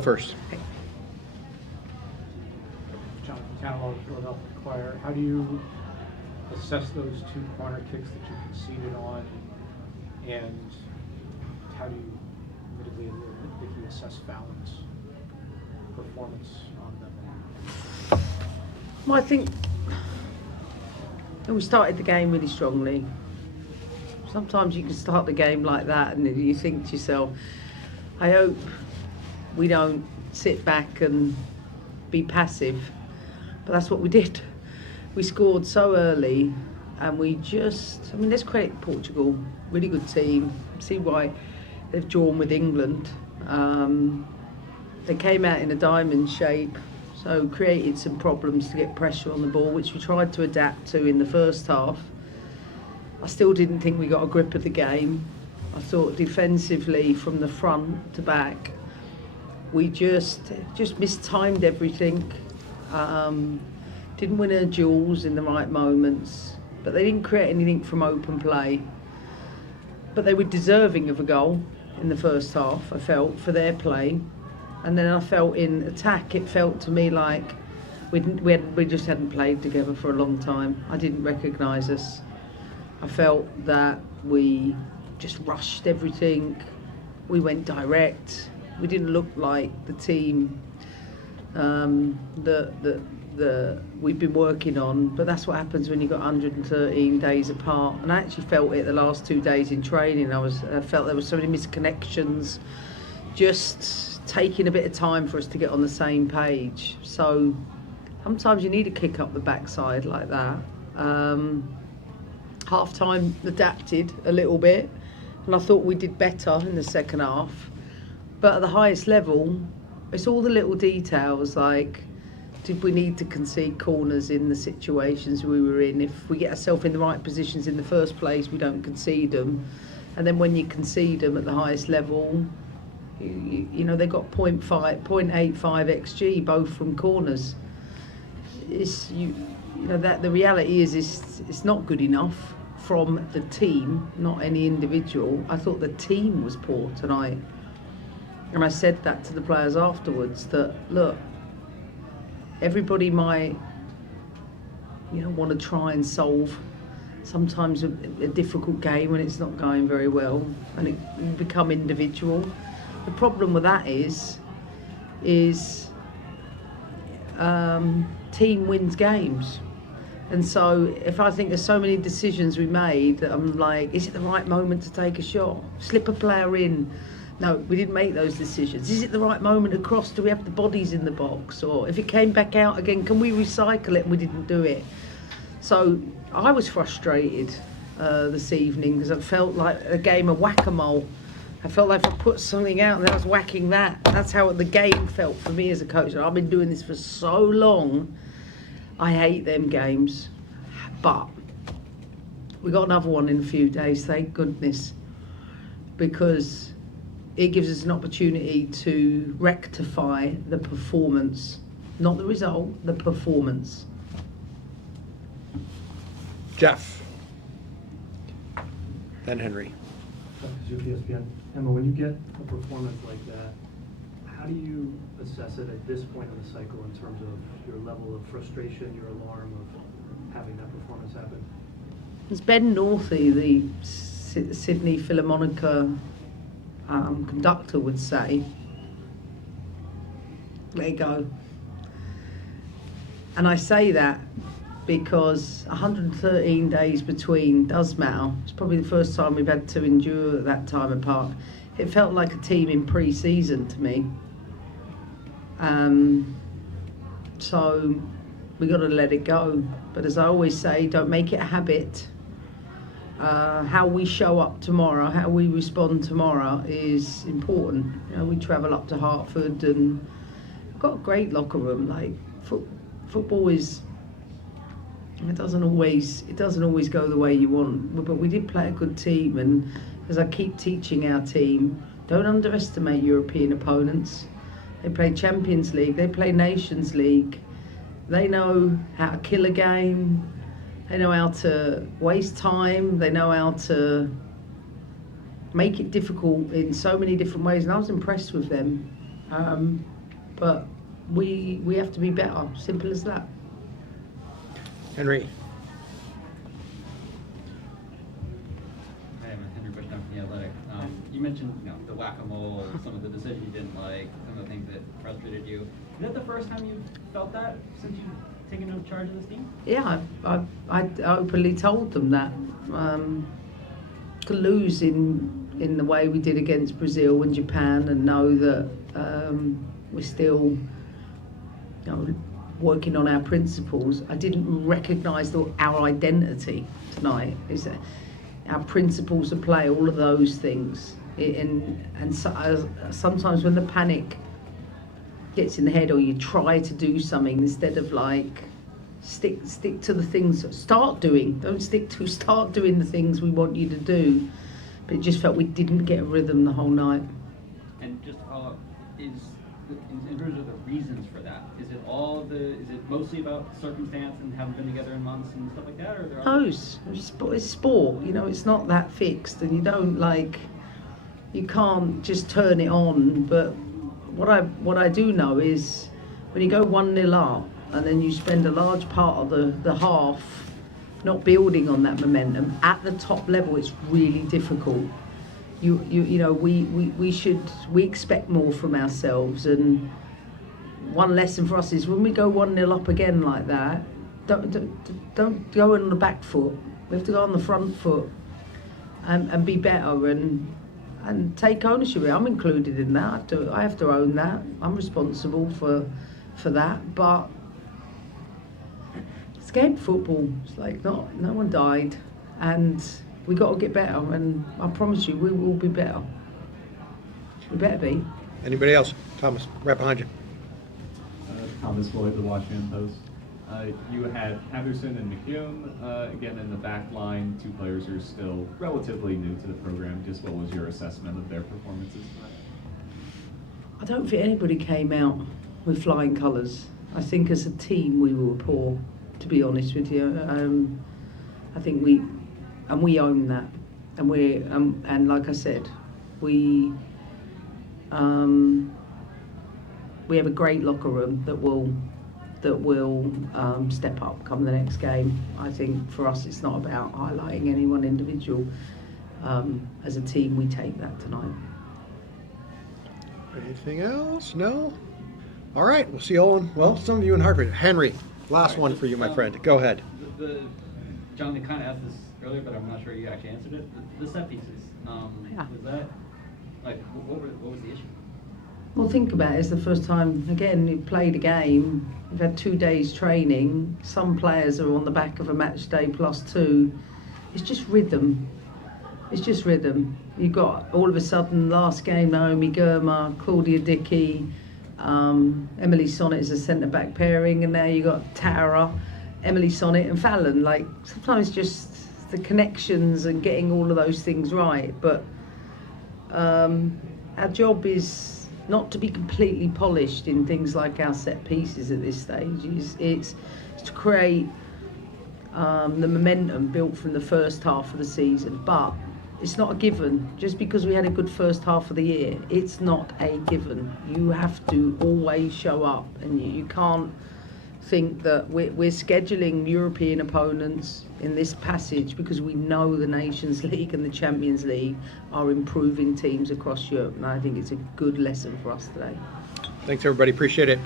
first. Jonathan Canelo, Philadelphia Inquirer. How do you assess those 2 corner kicks that you conceded on, and how do you, admittedly a little nitpicky, assess Fallon's performance on them? Well, I think we started the game really strongly. Sometimes you can start the game like that and you think to yourself, I hope we don't sit back and be passive. But that's what we did. We scored so early and we just, I mean, let's credit Portugal, really good team. See why they've drawn with England. They came out in a diamond shape, so created some problems to get pressure on the ball, which we tried to adapt to in the first half. I still didn't think we got a grip of the game. I thought defensively from the front to back, we just mistimed everything. Didn't win our duels in the right moments, but they didn't create anything from open play. But they were deserving of a goal in the first half, I felt, for their play. And then I felt in attack, it felt to me like we just hadn't played together for a long time. I didn't recognise us. I felt that we just rushed everything. We went direct. We didn't look like the team that we've been working on. But that's what happens when you've got 113 days apart. And I actually felt it the last 2 days in training. I felt there were so many misconnections. Just taking a bit of time for us to get on the same page. So sometimes you need to kick up the backside like that. Half-time adapted a little bit, and I thought we did better in the second half. But at the highest level, it's all the little details, like did we need to concede corners in the situations we were in? If we get ourselves in the right positions in the first place, we don't concede them. And then when you concede them at the highest level, you know, they got 0.85 XG both from corners. You know that the reality is it's not good enough from the team, not any individual. I thought the team was poor tonight, and I said that to the players afterwards. That look, everybody might, you know, want to try and solve sometimes a difficult game when it's not going very well, and it become individual. The problem with that is team wins games. And so if I think there's so many decisions we made that I'm like, is it the right moment to take a shot? Slip a player in? No, we didn't make those decisions. Is it the right moment to cross? Do we have the bodies in the box? Or if it came back out again, can we recycle it? And we didn't do it. So I was frustrated this evening because it felt like a game of whack-a-mole. I felt like if I put something out and I was whacking that. That's how the game felt for me as a coach. I've been doing this for so long. I hate them games. But we got another one in a few days, thank goodness. Because it gives us an opportunity to rectify the performance. Not the result, the performance. Jeff. Then Henry. ESPN. Emma, when you get a performance like that, how do you assess it at this point in the cycle in terms of your level of frustration, your alarm of having that performance happen? As Ben Northey, the Sydney Philharmonica conductor, would say, let it go. And I say that because 113 days between does matter. It's probably the first time we've had to endure that time apart. It felt like a team in pre-season to me. So we got to let it go. But as I always say, don't make it a habit. How we show up tomorrow, how we respond tomorrow is important. You know, we travel up to Hartford and we've got a great locker room. Like football is. It doesn't always go the way you want, but we did play a good team, and as I keep teaching our team, don't underestimate European opponents. They play Champions League, they play Nations League, they know how to kill a game, they know how to waste time, they know how to make it difficult in so many different ways, and I was impressed with them. but we have to be better. Simple as that. Henry. Hi, I'm Henry Bushnell from The Athletic. You mentioned, the whack-a-mole, some of the decisions you didn't like, some of the things that frustrated you. Is that the first time you've felt that since you've taken over charge of this team? Yeah, I openly told them that. To lose in the way we did against Brazil and Japan, and know that we're still, working on our principles. I didn't recognise our identity tonight. Is that our principles of play, all of those things. Sometimes when the panic gets in the head, or you try to do something instead of stick to the things, start doing the things we want you to do. But it just felt we didn't get a rhythm the whole night. And just to follow up, in terms of the reasons for that, is it mostly about circumstance and haven't been together in months and stuff like that, or are there other... No, it's sport. It's not that fixed, and you don't you can't just turn it on. But what I do know is when you go 1-0 up, and then you spend a large part of the half not building on that momentum at the top level, it's really difficult. We expect more from ourselves, and one lesson for us is when we go 1-0 up again like that, don't go on the back foot. We have to go on the front foot and be better and take ownership. I'm included in that. I have to own that. I'm responsible for that. But it's game football. It's no one died, and we got to get better. And I promise you, we will be better. We better be. Anybody else? Thomas, right behind you. Thomas Boyd, the Washington Post. You had Anderson and McHugh again in the back line, two players who are still relatively new to the program. Just what was your assessment of their performances tonight? I don't think anybody came out with flying colours. I think as a team we were poor, to be honest with you. I think we own that, and and like I said, we have a great locker room that will step up come the next game. I think for us it's not about highlighting any one individual. As a team we take that tonight. Anything else? No? All right, we'll see you all some of you in Hartford. Henry, last one for you, my friend. Go ahead. John, they kind of asked this earlier, but I'm not sure you actually answered it. The set pieces, Yeah. was that, what was the issue? Well, think about it. It's the first time, again, you've played a game, you've had 2 days training, some players are on the back of a match day +2. It's just rhythm. You've got, all of a sudden, last game, Naomi Girma, Claudia Dickey, Emily Sonnet is a centre-back pairing, and now you've got Tara, Emily Sonnet and Fallon. Sometimes just the connections and getting all of those things right. But our job is not to be completely polished in things like our set pieces at this stage. It's to create the momentum built from the first half of the season. But it's not a given. Just because we had a good first half of the year, it's not a given. You have to always show up, and you can't think that we're scheduling European opponents in this passage because we know the Nations League and the Champions League are improving teams across Europe, and I think it's a good lesson for us today. Thanks, everybody. Appreciate it.